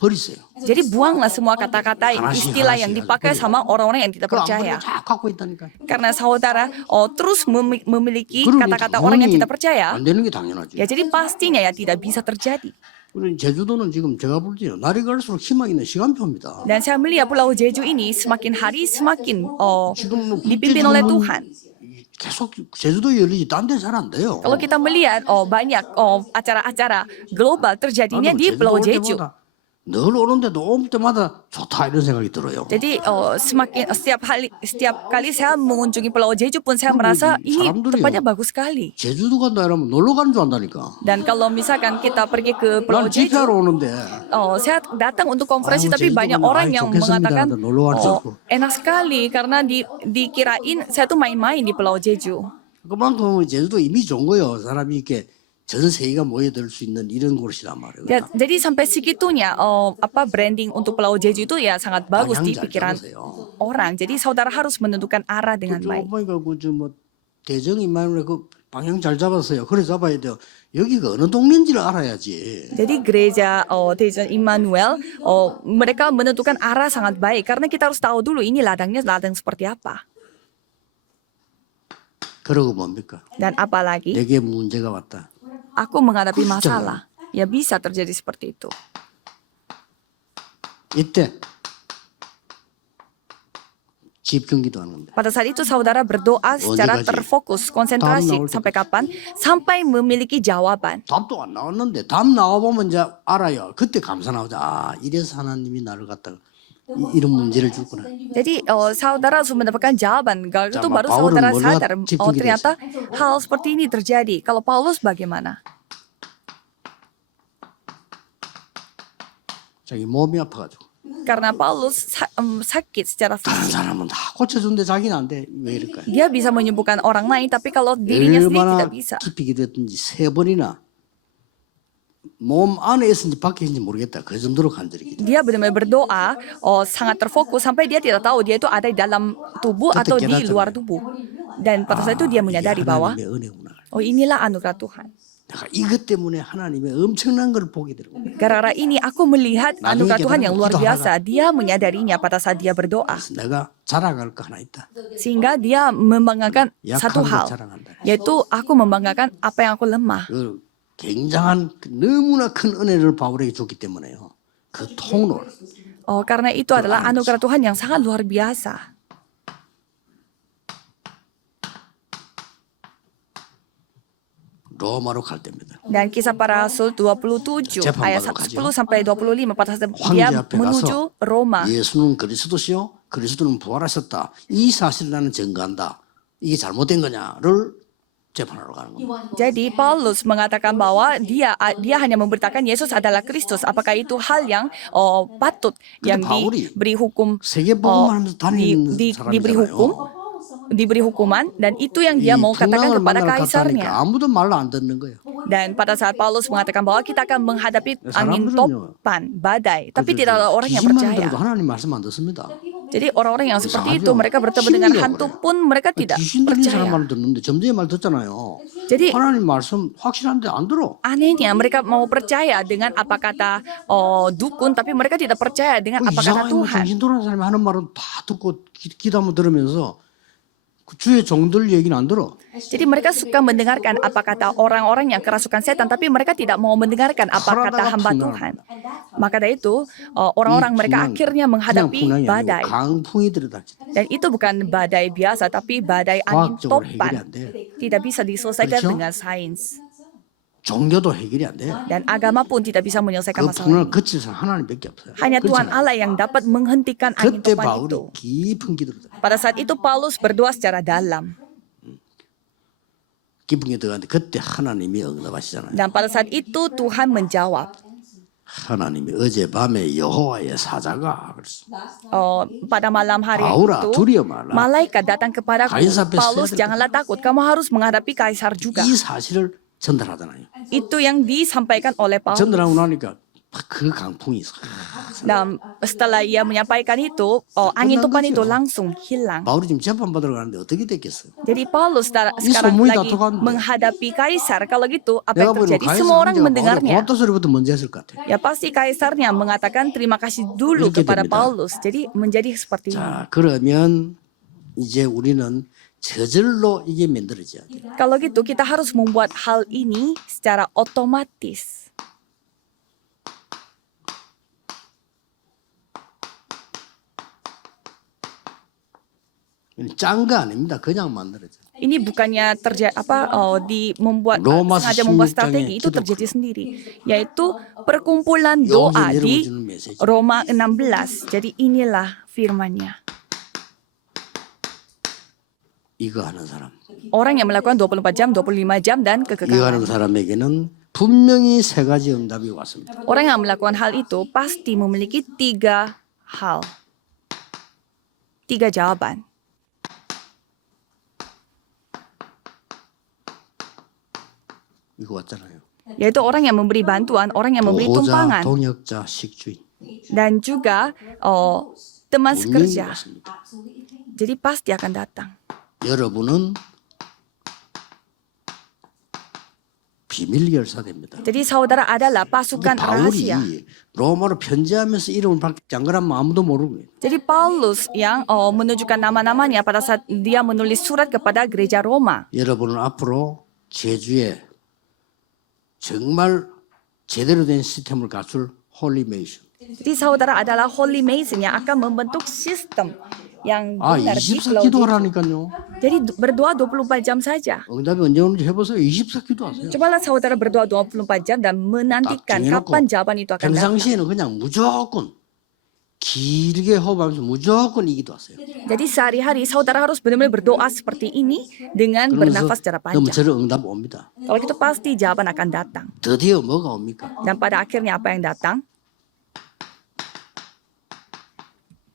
버리세요. Jadi buanglah semua kata-kata 하나씩, istilah yang 하나씩 dipakai 버려. sama orang-orang yang tidak 그거 안 percaya. 버리고 다 갖고 있다니까. Karena saudara terus memiliki 그러니 kata-kata orang yang 당연히 tidak percaya, 안 되는 게 당연하죠. ya jadi pastinya ya tidak bisa terjadi. 우리 제주도는 지금 제가 볼 때요. 날이 갈수록 희망 있는 시간표입니다. Dan saya melihat Pulau Jeju ini semakin hari semakin 지금 뭐 dipimpin oleh 국제적으로는 Tuhan. 계속 제주도에 열리지 딴 데 잘 안 돼요. Kalau kita melihat banyak acara-acara global terjadinya di Pulau Jeju. 늘 오는데도 올 때마다 좋다 이런 생각이 들어요. Jadi semakin setiap kali saya mengunjungi Pulau Jeju pun saya merasa ini 사람들이요. tempatnya bagus sekali. 제주도 간다 이러면 놀러 가는 줄 안다니까. Dan kalau misalkan kita pergi ke Pulau 난 Jeju, 집회하러 오는데 saya datang untuk konferensi, 아유, tapi 제주도 banyak 가면 orang 아이 yang 좋겠습니다. mengatakan 놀러 가는 줄 알고. enak sekali karena dikirain saya tuh main-main di Pulau Jeju. 그만큼 제주도 이미 좋은 거예요. 사람이 이렇게 전 세계가 모여들 수 있는 이런 곳이란 말이에요. Jadi sampai segitunya branding untuk Pulau Jeju itu ya sangat bagus di 방향 잘 pikiran 잡으세요. orang. Jadi saudara harus menentukan arah dengan baik. 보니까 그저뭐 대정 임마누엘 그 방향 잘 잡았어요. 그래 잡아야 돼요. 여기가 어느 동네인지를 알아야지. Jadi gereja Tejan Immanuel mereka menentukan arah sangat baik karena kita harus tahu dulu ini ladangnya ladang seperti apa. 그러고 뭡니까? Dan apalagi 내게 문제가 왔다. aku menghadapi 그렇잖아요. masalah. Ya bisa terjadi seperti itu. 이때 집중기도 하는 건데. Pada saat itu saudara berdoa secara 어디까지? terfokus, konsentrasi. 다음 나올 Sampai kapan? Sampai memiliki jawaban. 답도 안 나왔는데 답 나와보면 이제 알아요. 그때 감사 나오죠. 아 이래서 하나님이 나를 갖다가 이런 문제를 줬구나. Jadi saudara harus mendapatkan jawaban. Kalau itu Sama baru Paulus saudara melihat sadar 집중이 ternyata hal seperti ini terjadi. Kalau Paulus bagaimana? 자기 몸이 아파가지고 Karena Paulus sakit secara 다른 fisik. 사람은 다 고쳐준데 자기는 안 돼. 왜 이럴까요? Dia bisa menyembuhkan orang lain, tapi kalau dirinya sendiri 얼마나 tidak bisa. 깊이 기도했든지 3번이나 몸 안에 있는지 밖에 있는지 모르겠다. 그 정도로 간절히 기도. Dia benar-benar berdoa, sangat terfokus sampai dia tidak tahu dia itu ada di dalam tubuh atau di luar tubuh. Dan pada saat itu dia menyadari bahwa 하나님의 은혜구나. inilah anugerah Tuhan. 내가 이것 때문에 하나님의 엄청난 걸 보게 되는 거예요. Gara-gara ini aku melihat 나중에 anugerah Tuhan yang luar 기도하다가 biasa. Dia menyadarinya pada saat dia berdoa. 그래서 내가 자랑할 거 하나 있다. Sehingga dia membanggakan satu 약한 걸 hal, 자랑한다. yaitu aku membanggakan apa yang aku lemah. 그 굉장한 너무나 큰 은혜를 바울에게 줬기 때문에요. 그 통로를 Karena itu adalah anugerah Tuhan yang sangat luar biasa. 로마로 갈 때입니다. Dan kisah para rasul 27 재판 ayat 받으러 10 가죠. sampai 25 pada saat 황제 dia 앞에 menuju 가서 Roma. 예수는 그리스도시요 그리스도는 부활하셨다. 이 사실을 나는 증거한다. 이게 잘못된 거냐를 재판하러 가는 겁니다. Jadi Paulus mengatakan bahwa dia hanya memberitakan Yesus adalah Kristus. Apakah itu hal yang patut yang 바울이 diberi hukum 세계복음하면서 다니는 diberi 사람이잖아요. hukum, diberi hukuman, dan itu yang dia mau katakan kepada kaisarnya. 아무도 말로 안 듣는 거예요. Dan pada saat Paulus mengatakan bahwa kita akan menghadapi angin 사람들은요. topan, badai, tapi 그래서 tidak ada orang yang 귀신만 percaya. 들어도 하나님 말씀 안 듣습니다. Jadi orang-orang yang seperti itu, 이상하죠? mereka bertemu dengan 심리가 hantu 그래요. pun mereka tidak 귀신 들린 사람 percaya. 말은 듣는데 점쟁이 말 듣잖아요. Jadi 하나님 말씀 확실한데 안 들어. anehnya mereka mau percaya dengan apa kata dukun, tapi mereka tidak percaya dengan apa kata 이상하게 뭐 Tuhan. 정신 돌아가는 사람이 하는 말은 다 듣고 기도 한번 들으면서 그 주의 종들 얘기는 안 들어. Jadi mereka suka mendengarkan apa kata orang-orang yang kerasukan setan, tapi mereka tidak mau mendengarkan apa kata hamba Tuhan. Maka dari itu orang-orang mereka akhirnya 그냥 menghadapi 풍랑이 badai. 아니고 강풍이 들이닥쳐. Dan itu bukan badai biasa, tapi badai angin 과학적으로 해결이 topan. 안 돼. Tidak bisa diselesaikan 그렇죠? dengan sains. 종교도 해결이 안 돼. Dan agama pun tidak bisa menyelesaikan 그 masalah 풍랑을 ini. 그칠 사람 하나님밖에 없어요. Hanya Tuhan 그렇잖아요. Allah yang dapat menghentikan angin 그때 topan 바울이 itu. 깊은 기도를 해. Pada saat itu Paulus berdoa secara dalam. 깊은 기도 들어갔는데 그때 하나님이 응답하시잖아요. Dan pada saat itu Tuhan menjawab. 하나님이 어젯밤에 여호와의 사자가 그랬어. Pada malam hari 바울아 itu, 두려워 말라. malaikat datang kepadaku. Kaisar Paulus, besar. janganlah takut. Kamu harus menghadapi kaisar juga. 이 사실을 전달하잖아요. Itu yang disampaikan oleh Paulus. 전달하고 나니까 그 강풍이 Dan setelah ia menyampaikan itu, angin topan itu langsung hilang. 바울이 지금 재판 받으러 가는데 어떻게 됐겠어요? Jadi Paulus sekarang somun이 lagi datang. menghadapi kaisar. Kalau gitu, apa 내가 yang 보기에는 terjadi? 가이사 Semua orang 황제가 바울의 mendengarnya. 고맙다 소리부터 먼저 했을 것 같아요. Ya pasti kaisarnya mengatakan terima kasih dulu 이렇게 kepada 됩니다. Paulus. Jadi menjadi seperti ini. 자, 그러면 이제 우리는 저절로 이게 만들어져야 돼요. Kalau gitu kita harus membuat hal ini secara otomatis. 짠 거 아닙니다. 그냥 만들어져. Ini bukannya membuat Roma sengaja membuat 16장의 strategi, itu 기도 terjadi sendiri, yaitu perkumpulan doa 영혼이 di 여러분 주는 메시지. Roma 16. Jadi inilah firman-Nya. 이거 하는 사람. Orang yang melakukan 24 jam, 25 jam dan 이거 kekekalan. 하는 사람에게는 분명히 세 가지 응답이 왔습니다. Orang yang melakukan hal itu pasti memiliki 3 hal. 3 jawaban. 이거 왔잖아요. Yaitu orang yang memberi bantuan, orang yang memberi 보호자, tumpangan, 동역자, 식주인. dan juga teman 분명히 sekerja. 왔습니다. Jadi pasti akan datang. 여러분은 비밀 결사됩니다. Jadi saudara adalah pasukan 바울이 rahasia. 로마로 편지하면서 이름을 밝히지 안 그러면 아무도 모르는 거예요. Jadi Paulus yang menunjukkan nama-namanya pada saat dia menulis surat kepada gereja Roma. 여러분은 앞으로 제주에 정말 제대로 된 시스템을 갖출 홀리 메이션. Jadi saudara adalah Holy Mason yang akan membentuk sistem yang 아, benar di 24 Pulau 기도하라니까요. Jadi berdoa 24 jam saja. 응답이 언제 오는지 해보세요. 24 기도하세요. Cobalah saudara berdoa 24 jam dan menantikan 정해놓고 kapan jawaban itu akan datang. 평상시에는 그냥 무조건 길게 호흡하면서 무조건 이 기도하세요. Jadi sehari-hari saudara harus benar-benar berdoa seperti ini dengan 그러면서 bernafas secara 너무 panjang. 저런 응답 옵니다. Kalau gitu pasti jawaban akan datang. 드디어 뭐가 옵니까? Dan pada akhirnya apa yang datang?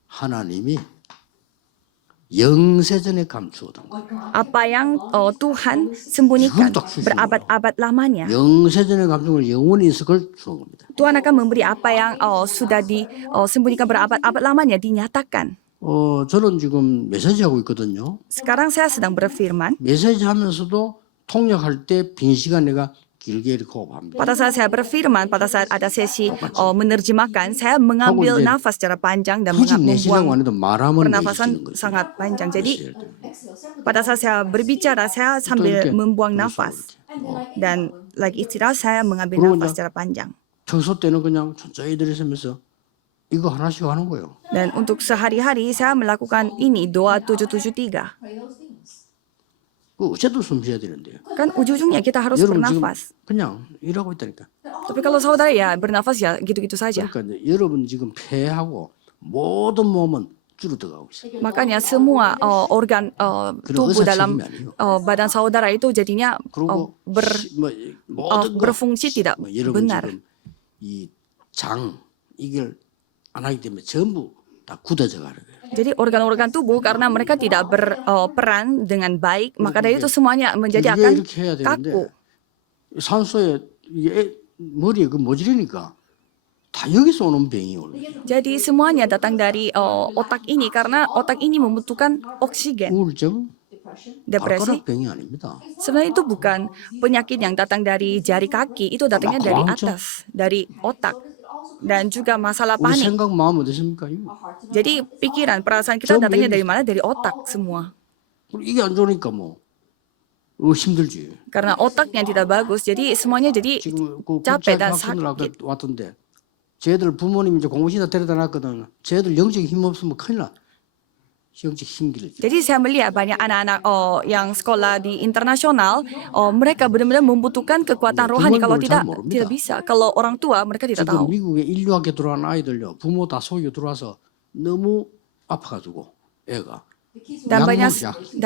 하나님이 영세전에 감추었던 것. Apa yang Tuhan sembunyikan berabad-abad lamanya. 영세전에 감춘 걸 영원히 있을 걸 주는 겁니다. Tuhan akan memberi apa yang sudah disembunyikan berabad-abad lamanya dinyatakan. 저는 지금 메시지 하고 있거든요. Sekarang saya sedang berfirman. 메시지 하면서도 통역할 때 빈 시간 내가 길게 이렇게 호흡합니다. Pada saat saya berfirman, pada saat ada sesi menerjemahkan, saya mengambil 하고 이제 nafas secara panjang dan 굳이 내 시간 membuang 안에도 말하면 pernafasan 내쉬는 거예요. sangat panjang. Jadi 메시지할 때. pada saat saya berbicara, saya sambil 이렇게 membuang 들어서 nafas. 이렇게. Dan lagi istirahat, saya mengambil 그러고 nafas 이제 secara panjang. 평소 때는 그냥 천천히 들이쉬면서 이거 하나씩 하는 거예요. Dan untuk sehari-hari, saya melakukan ini, doa 773. 어째도 숨 쉬어야 되는데요. Kan ujung-ujungnya kita harus 여러분 지금 bernafas. 그냥 일하고 있다니까. Tapi kalau saudara ya bernafas ya gitu-gitu saja. 그러니까 이제 여러분 지금 폐하고 모든 몸은 줄어들어가고 있어요. Makanya semua organ tubuh dalam badan saudara itu jadinya 그리고 모든 거 berfungsi tidak 여러분 benar. 지금 이 장 이걸 안 하기 때문에 전부 다 굳어져 가는 거예요. Jadi organ-organ tubuh karena mereka tidak berperan dengan baik, maka dari itu semuanya menjadi akan 이렇게 해야 kaku. 되는데 산소에 이게 머리에 그 모질이니까 다 다 여기서 오는 병이 원래. Jadi semuanya datang dari otak ini karena otak ini membutuhkan oksigen. 우울증, Depresi 발가락병이 아닙니다. sebenarnya itu bukan penyakit yang datang dari jari kaki, itu datangnya dari atas, dari otak. Dan juga masalah 우리 panik. 생각, 마음 어떠십니까? 이거? Jadi pikiran, perasaan kita datangnya dari mana? Dari otak semua. 이게 안 좋으니까 뭐 힘들지. Karena otaknya tidak bagus, jadi semuanya jadi 지금 그 capek dan 학생들 아까 sakit. 왔던데 쟤들 부모님 이제 공부시다 데려다 놨거든. 쟤들 영적인 힘 없으면 큰일 나. 영적 힘 길지. Jadi saya melihat banyak anak-anak yang sekolah di internasional, mereka benar-benar membutuhkan kekuatan rohani. Kalau tidak, tidak bisa. Kalau orang tua, mereka tidak 지금 tahu. 미국에 인류학교 들어간 아이들요. 부모 다 속여 들어와서 너무 아파가지고 애가. Dan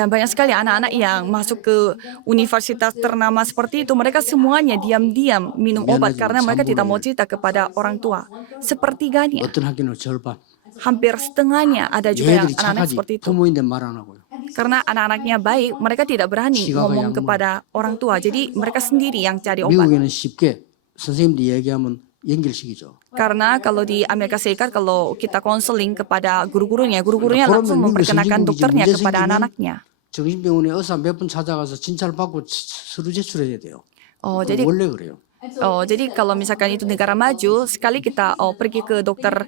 banyak sekali anak-anak yang masuk ke universitas ternama seperti itu, mereka semuanya diam-diam minum obat karena mereka tidak mau cerita kepada orang tua. Sepertiganya, 어떤 학교는 절반. hampir setengahnya ada juga yang 얘들이 anak-anak 착하지. seperti itu. 부모인데 말 안 하고요. Karena anak-anaknya baik, mereka tidak berani ngomong kepada orang tua. Jadi mereka sendiri yang cari obat. 미국에는 쉽게 선생님들이 얘기하면 연결시키죠. Karena kalau di Amerika Serikat, kalau kita konseling kepada guru-gurunya langsung memperkenalkan dokternya kepada anak-anaknya. 정신병원에 의사 몇 번 찾아가서 진찰 받고 서류 제출해야 돼요. Jadi 원래 그래요. jadi kalau misalkan itu negara maju, sekali kita pergi ke dokter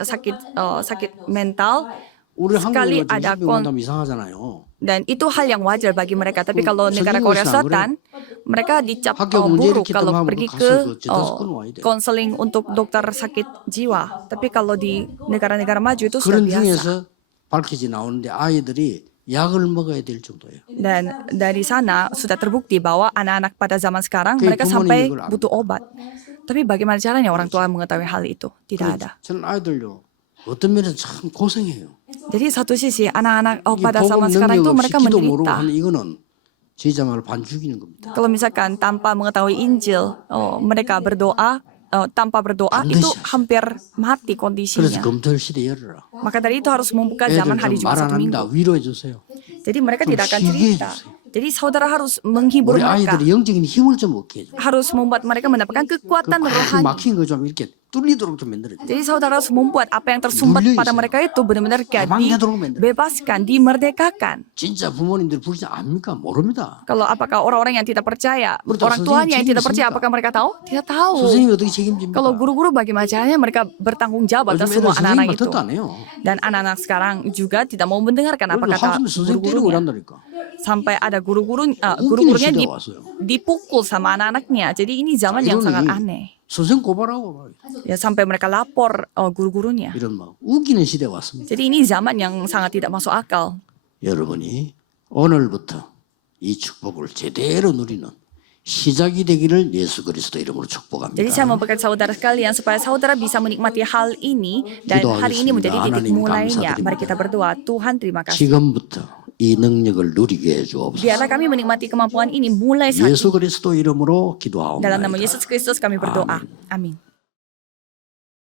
sakit mental, 우리 sekali 한국에 ada 정신병원 가면 이상하잖아요. dan itu hal yang wajar bagi mereka. Tapi kalau negara Korea Selatan, mereka dicap 학교 문제 buruk 일으켰다고 kalau 하면 pergi 가서 ke 그 제다스 끊어와야 돼. konseling untuk dokter sakit jiwa. Tapi kalau di negara-negara maju itu sudah 그런 biasa. 중에서 밝혀지 나오는데 아이들이 약을 먹어야 될 정도예요. Dan dari sana sudah terbukti bahwa anak-anak pada zaman sekarang Kayak mereka bumonim sampai 이걸 butuh obat. Tapi bagaimana caranya orang tua mengetahui hal itu? Tidak ada. 저는 아이들요 어떤 면에서 참 고생해요. Jadi satu sisi anak-anak 이게 pada 복음 zaman sekarang 능력 itu 없이 mereka 기도 모르고 menderita. 하는 이거는 제자말로 반 죽이는 겁니다. Kalau misalkan tanpa mengetahui Injil, mereka berdoa, tanpa berdoa itu hampir mati 그래서 kondisinya. 검토일 시대 열어라. Maka dari itu harus membuka zaman 애들 hari 좀 Jumat 말 안 satu 합니다. minggu. 위로해 주세요. Jadi mereka tidak akan 쉬게 cerita. 해주세요. Jadi saudara harus menghibur 우리 mereka. 아이들이 영적인 힘을 좀 얻게 해줘. Harus membuat mereka mendapatkan kekuatan 꽉 rohani. 막힌 거 좀 이렇게 뚫리도록 좀 만들어 줘. Jadi saudara harus membuat apa yang tersumbat Nurli pada 있어요. mereka itu benar-benar kayak 가만히도록 만들어. dibebaskan, dimerdekakan. 진짜 부모님들 불신 압니까? 모릅니다. Kalau apakah orang-orang yang tidak percaya, Betul, orang tuanya yang 선생님 tidak percaya, 책임있습니까? apakah mereka tahu? Tidak tahu. 선생님이 어떻게 책임집니까? Kalau guru-guru bagaimana caranya mereka bertanggung jawab atas 요즘 애들 semua 선생님 anak-anak 말 itu. 듣도 안 해요. Dan anak-anak sekarang juga tidak mau mendengarkan apa 그래서 kata 학생들 선생님 때리고 guru-gurunya. 그런다니까. Sampai ada guru-gurunya 시대가 왔어요. dipukul sama anak-anaknya. Jadi ini zaman yang sangat 이러니 aneh. 선생 고발하고 막 Ya sampai mereka lapor guru-gurunya. 이런 막 웃기는 시대가 왔습니다. Jadi ini zaman yang sangat tidak masuk akal. 여러분이 오늘부터 이 축복을 제대로 누리는 시작이 되기를 예수 그리스도 이름으로 축복합니다. Jadi saya memberkati saudara sekalian supaya saudara bisa menikmati hal ini dan hari ini menjadi titik mulainya. Mari kita berdoa. Tuhan, terima kasih. 지금부터 이 능력을 누리게 해주옵소서. Biarlah kami menikmati kemampuan ini mulai saat ini. 예수 그리스도 이름으로 기도하옵나이다. Dalam nama Yesus Kristus kami berdoa. Amin.